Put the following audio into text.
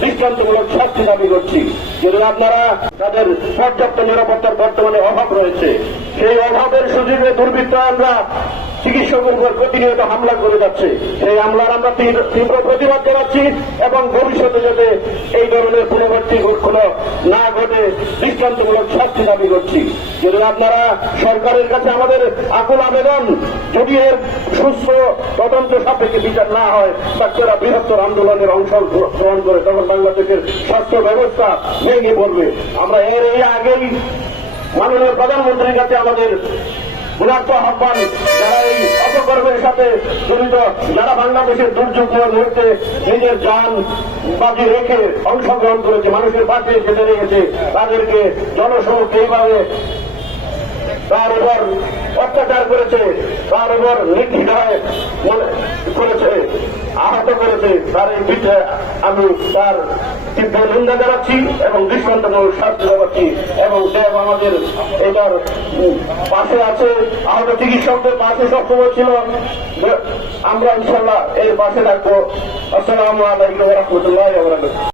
দৃষ্টান্তমূলক শাস্তি দাবি করছি। যদি আপনারা তাদের পর্যাপ্ত নিরাপত্তার বর্তমানে অভাব রয়েছে, সেই অভাবের সুযোগে দুর্বৃত্তরা চিকিৎসকের উপর প্রতিনিয়ত হামলা করে যাচ্ছে। সেই হামলার আমরা তীব্র প্রতিবাদ জানাচ্ছি এবং ভবিষ্যতে যাতে এই ধরনের পুনরাবৃত্তি কোনো না ঘটে দৃষ্টান্তমূলক শাস্তি দাবি করছি। যদি আপনারা সরকারের কাছে আমাদের আকুল আবেদন, যদি এর সুস্থ তদন্ত সাপেক্ষে বিচার না হয়, ডাক্তাররা বৃহত্তর আন্দোলনের অংশ গ্রহণ করে তখন বাংলাদেশের স্বাস্থ্য ব্যবস্থা ভেঙে পড়বে। আমরা এর আগেই মাননীয় প্রধানমন্ত্রীর কাছে আমাদের উদাত্ত আহ্বান, যারা এই অপকর্মের সাথে জড়িত, যারা বাংলাদেশের দুর্যোগ মুহূর্তে নিজের যান বাজি রেখে অংশগ্রহণ করেছে, মানুষের পাশে এসে রেখেছে, তাদেরকে জনসমক্ষে এইভাবে তার উপর অত্যাচার করেছে, তার উপর নির্দ্বিধায় করেছে, আহত করেছে, তার এই বিষয়ে আমি তার তীব্র নিন্দা জানাচ্ছি এবং দৃষ্টান্তমূলক শাস্তি জানাচ্ছি এবং দেব আমাদের এটার পাশে আছে, আহত চিকিৎসকদের পাশে সবসময় ছিল। আমরা ইনশাল্লাহ এর পাশে থাকবো। আসসালামু আলাইকুম ওয়া রাহমাতুল্লাহি ওয়া বারাকাতুহু।